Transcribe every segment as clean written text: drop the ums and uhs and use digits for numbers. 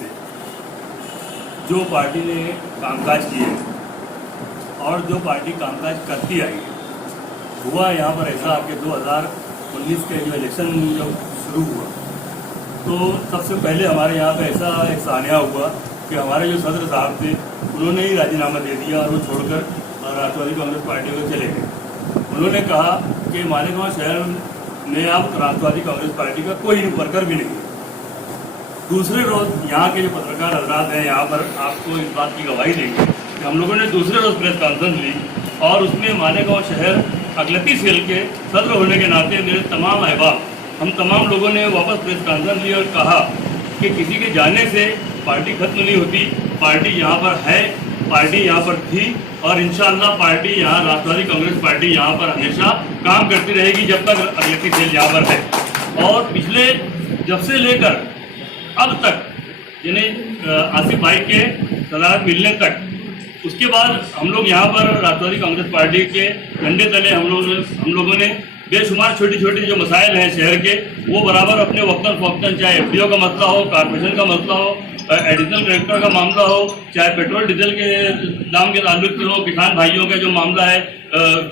से जो पार्टी ने कामकाज किए और जो पार्टी कामकाज करती आई है, हुआ यहाँ पर ऐसा कि 2019 के जो इलेक्शन जब शुरू हुआ तो सबसे पहले हमारे यहाँ पे ऐसा एक सानिया हुआ कि हमारे जो सदर साहब थे उन्होंने ही राजीनामा दे दिया और वो छोड़कर राष्ट्रवादी कांग्रेस पार्टी को चले गए। उन्होंने कहा कि मालेगांव शहर में अब राष्ट्रवादी कांग्रेस पार्टी का कोई वर्कर भी नहीं है। दूसरे रोज यहाँ के जो पत्रकार हजरात हैं यहाँ पर आपको इस बात की गवाही देंगे कि हम लोगों ने दूसरे रोज प्रेस कॉन्फ्रेंस ली और उसमें मालेगांव शहर अगलती सेल के सदर होने के नाते मेरे तमाम अहबाब हम तमाम लोगों ने वापस प्रेस कॉन्फ्रेंस ली और कहा कि किसी के जाने से पार्टी खत्म नहीं होती, पार्टी यहाँ पर है, पार्टी यहाँ पर थी और इंशाअल्लाह पार्टी यहाँ राष्ट्रवादी कांग्रेस पार्टी यहाँ पर हमेशा काम करती रहेगी जब तक अगलती सेल यहाँ पर है। और पिछले जब से लेकर अब तक यानी आसिफ भाई के सलाहत मिलने तक, उसके बाद हम लोग यहाँ पर राष्ट्रवादी कांग्रेस पार्टी के झंडे तले हम लोगों ने बेशुमार छोटी छोटी जो मसाइल हैं शहर के वो बराबर अपने वक्तन फौक्तन, चाहे एफडीओ का मसला हो, कॉर्पोरेशन का मसला हो, एडिशनल कलेक्टर का मामला हो, चाहे पेट्रोल डीजल के दाम के ताल्लुक से हो, किसान भाइयों का जो मामला है,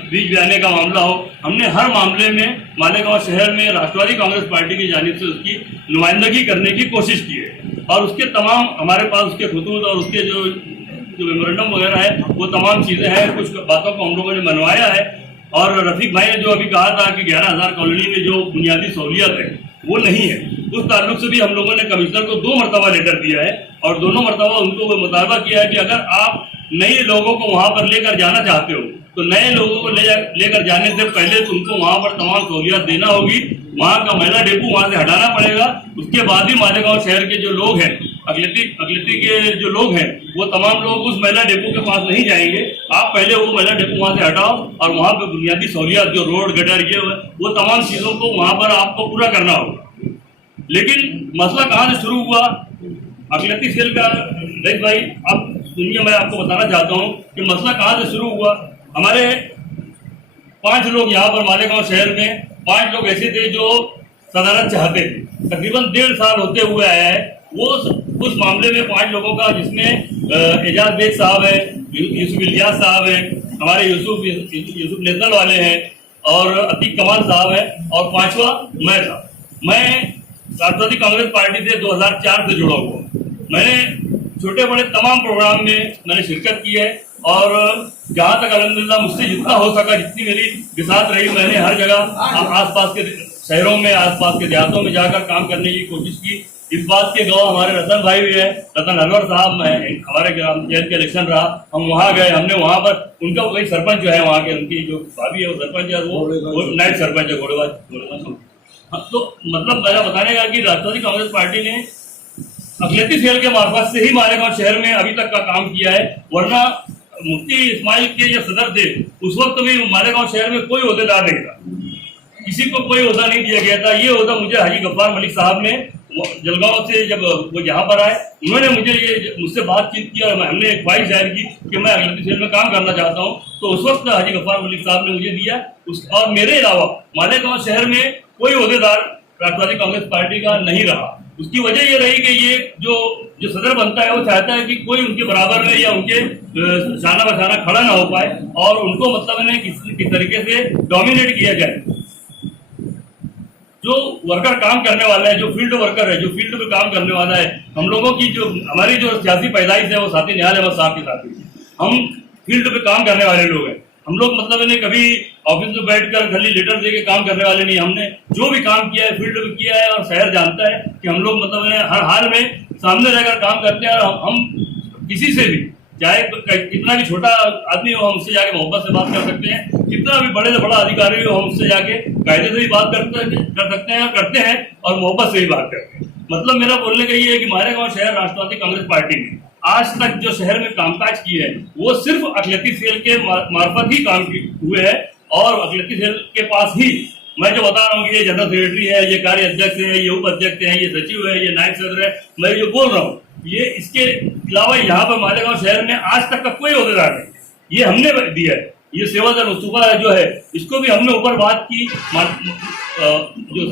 बीज बयाने का मामला हो, हमने हर मामले में मालेगांव शहर में राष्ट्रवादी कांग्रेस पार्टी की जानिब से उसकी नुमाइंदगी करने की कोशिश की है। और उसके तमाम हमारे पास उसके खतूत और उसके जो मेमोरेंडम वगैरह है वो तमाम चीज़ें हैं। कुछ बातों को हम लोगों ने मनवाया है और रफीक भाई ने जो अभी कहा था कि 11,000 कॉलोनी में जो बुनियादी सहूलियत है वो नहीं है, उस ताल्लुक से भी हम लोगों ने कमिश्नर को 2 मरतबा लेटर दिया है और दोनों मरतबा उनको वो मुतालबा किया है कि अगर आप नए लोगों को वहाँ पर लेकर जाना चाहते हो तो नए लोगों को लेकर जाने से पहले तुमको वहाँ पर तमाम सहूलियत देना होगी, वहाँ का महिला डेपो वहाँ से हटाना पड़ेगा, उसके बाद ही मालेगांव शहर के जो लोग हैं अगलती के जो लोग हैं वो तमाम लोग उस महिला डेपो के पास नहीं जाएंगे। आप पहले वो महिला डेपो वहाँ से हटाओ और वहाँ पे बुनियादी सहूलियत जो रोड गटर ये वो तमाम चीज़ों को वहाँ पर आपको पूरा करना होगा। लेकिन मसला कहाँ से शुरू हुआ? अगलती सेल का रईस भाई आप सुनिए, मैं आपको बताना चाहता हूँ कि मसला कहाँ से शुरू हुआ। हमारे 5 लोग यहाँ पर मालेगांव शहर में 5 लोग ऐसे थे जो सदारत चाहते थे, तकरीबन 1.5 साल होते हुए आया है। वो उस मामले में 5 लोगों का जिसमें एजाज बेग साहब है, यूसुफ इलियास साहब है, हमारे यूसुफ नेशनल वाले हैं और अतीक कमाल साहब है और 5वां मैं था। मैं राष्ट्रवादी कांग्रेस पार्टी से 2004 से जुड़ा हुआ। मैंने छोटे बड़े तमाम प्रोग्राम में मैंने शिरकत की है और जहाँ तक अल्हम्दुलिल्लाह मुझसे जितना हो सका, जितनी मेरी बिसात रही, मैंने हर जगह आसपास के शहरों में, आसपास के देहातों में जाकर काम करने की कोशिश की। इस बात के गवाह हमारे रतन भाई भी है, रतन हलवर साहब में हमारे ग्राम पंचायत का इलेक्शन रहा, हम वहाँ गए, हमने वहाँ पर उनका वही सरपंच जो है वहाँ के, उनकी जो भाभी है वो सरपंच है, वो नायब सरपंच है घोड़ेबाज। तो मतलब मेरा बताने का कि राष्ट्रवादी कांग्रेस पार्टी ने अगलती सेल के मार्फत से ही मालेगांव शहर में अभी तक का काम किया है, वरना मुफ्ती इस्माइल के जब सदर थे उस वक्त भी मालेगांव शहर में कोई ओहदेदार नहीं था, किसी को कोई ओहदा नहीं दिया गया था। ये ओहदा मुझे हाजी गफ्फार मलिक साहब ने जलगांव से जब वो यहाँ पर आए, उन्होंने मुझसे बातचीत की और हमने एक ख्वाहिश जाहिर की कि मैं अगलती सेल में काम करना चाहता हूँ, तो उस वक्त हाजी गफ्फार मलिक साहब ने मुझे दिया। और मेरे अलावा मालेगांव शहर में कोई ओहदेदार राष्ट्रवादी कांग्रेस पार्टी का नहीं रहा। उसकी वजह ये रही कि ये जो सदर बनता है वो चाहता है कि कोई उनके बराबर में या उनके शाना बशाना खड़ा ना हो पाए और उनको मतलब नहीं किस तरीके से डोमिनेट किया जाए। जो वर्कर काम करने वाला है, जो फील्ड वर्कर है, जो फील्ड में काम करने वाला है, हम लोगों की जो हमारी जो सियासी पैदाइश है वो साथी निहाल अहमद साहब के साथ ही, हम फील्ड पे काम करने वाले लोग हैं। हम लोग मतलब इन्हें कभी ऑफिस में बैठकर खाली लेटर देके काम करने वाले नहीं, हमने जो भी काम किया है फील्ड में किया है और शहर जानता है कि हम लोग मतलब हर हाल में सामने रहकर काम करते हैं और हम किसी से भी, चाहे कितना भी छोटा आदमी हो, हम उससे जाके मोहब्बत से बात कर सकते हैं, कितना भी बड़े से बड़ा अधिकारी हो, हम उससे जाके कायदे से भी बात कर सकते हैं और करते हैं और मोहब्बत से भी बात करते हैं। मतलब मेरा बोलने का ये है कि मालेगांव शहर राष्ट्रवादी कांग्रेस पार्टी ने आज तक जो शहर में कामकाज किए है वो सिर्फ अगलती सेल के मार्फत ही काम हुए है और अगलती सेल के पास ही मैं जो बता रहा हूँ कि ये जनरल सेक्रेटरी है, ये कार्य अध्यक्ष है, ये उपाध्यक्ष है, ये सचिव है, ये नायब सदर है, मैं जो बोल रहा हूँ ये इसके अलावा यहाँ पर मालेगांव शहर में आज तक का कोई ओहदेदार नहीं, ये हमने दिया है। ये सेवादार मुस्तफा जो है इसको भी हमने ऊपर बात की, जो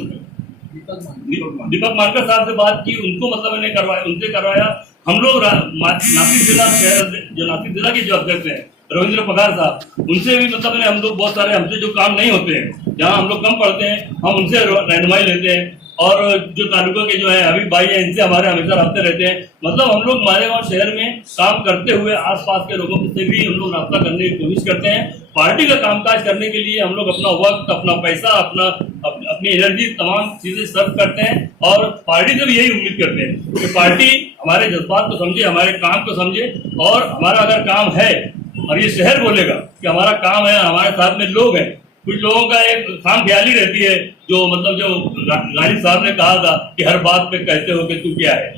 दीपक मानकर साहब से बात की, उनको मतलब मैंने करवाया, उनसे करवाया। हम लोग नासिक जिला शहर जो नासिक जिला के जो अध्यक्ष हैं रविंद्र पगार साहब, उनसे भी मतलब मैंने हम लोग बहुत सारे हमसे जो काम नहीं होते हैं, जहाँ हम लोग कम पढ़ते हैं, हम उनसे रहनुमाई लेते हैं। और जो तालुका के जो है हबीब भाई है, इनसे हमारे हमेशा रब्ते रहते हैं। मतलब हम लोग मालेगांव शहर में काम करते हुए आसपास के लोगों से भी हम लोग रब्ता करने की कोशिश करते हैं। पार्टी का कामकाज करने के लिए हम लोग अपना वक्त, अपना पैसा, अपनी एनर्जी, तमाम चीजें सर्व करते हैं और पार्टी से भी यही उम्मीद करते हैं कि पार्टी हमारे जज्बात को समझे, हमारे काम को समझे। और हमारा अगर काम है और ये शहर बोलेगा कि हमारा काम है, हमारे साथ में लोग हैं। कुछ लोगों का एक खाम ख्याली रहती है, जो मतलब जो गालिब साहब ने कहा था कि हर बात पे कहते हो कि तू क्या है,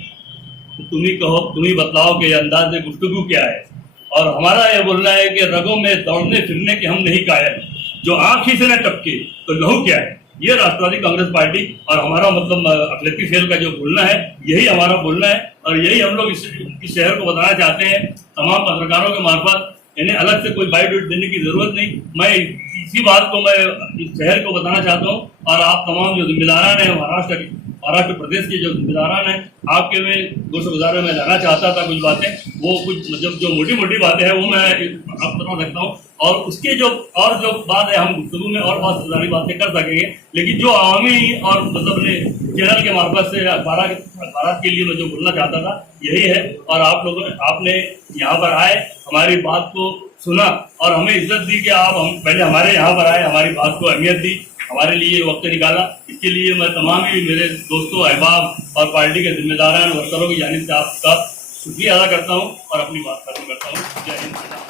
तो तुम ही कहो, तुम ही बतलाओ कि अंदाज में गुफ्तगू क्या है। और हमारा यह बोलना है कि रगों में दौड़ने फिरने के हम नहीं कायल, जो आंख ही से न टपके तो लहू क्या है। ये राष्ट्रवादी कांग्रेस पार्टी और हमारा मतलब अखिलेती सेल का जो बोलना है, यही हमारा बोलना है और यही हम लोग इस शहर को बताना चाहते हैं तमाम पत्रकारों के मार्फत। इन्हें अलग से कोई बायोडेट देने की जरूरत नहीं। मैं इसी बात को मैं इस शहर को बताना चाहता हूँ और आप तमाम जो जिम्मेदारान हैं महाराष्ट्र प्रदेश के जो जिम्मेदारान हैं, आपके में 200 में लाना चाहता था कुछ बातें, वो कुछ मतलब जो मोटी मोटी बातें हैं वो मैं आप बता सकता हूँ। और उसके जो बात है हम गुफ्तगू में और बहुत सारी बातें कर सकेंगे, लेकिन जो आवामी और मतलब चैनल के मार्फत से भारत के लिए मैं जो बोलना चाहता था यही है। और आप लोगों ने आपने यहाँ पर आए, हमारी बात को सुना और हमें इज्जत दी कि हम पहले हमारे यहाँ पर आए, हमारी बात को अहमियत दी, हमारे लिए वक्त निकाला। इसके लिए मैं तमाम ही मेरे दोस्तों, अहबाब और पार्टी के जिम्मेदारान वर्करों की जानिब से आपका शुक्रिया अदा करता हूँ और अपनी बात खत्म करता हूँ। जय हिंद।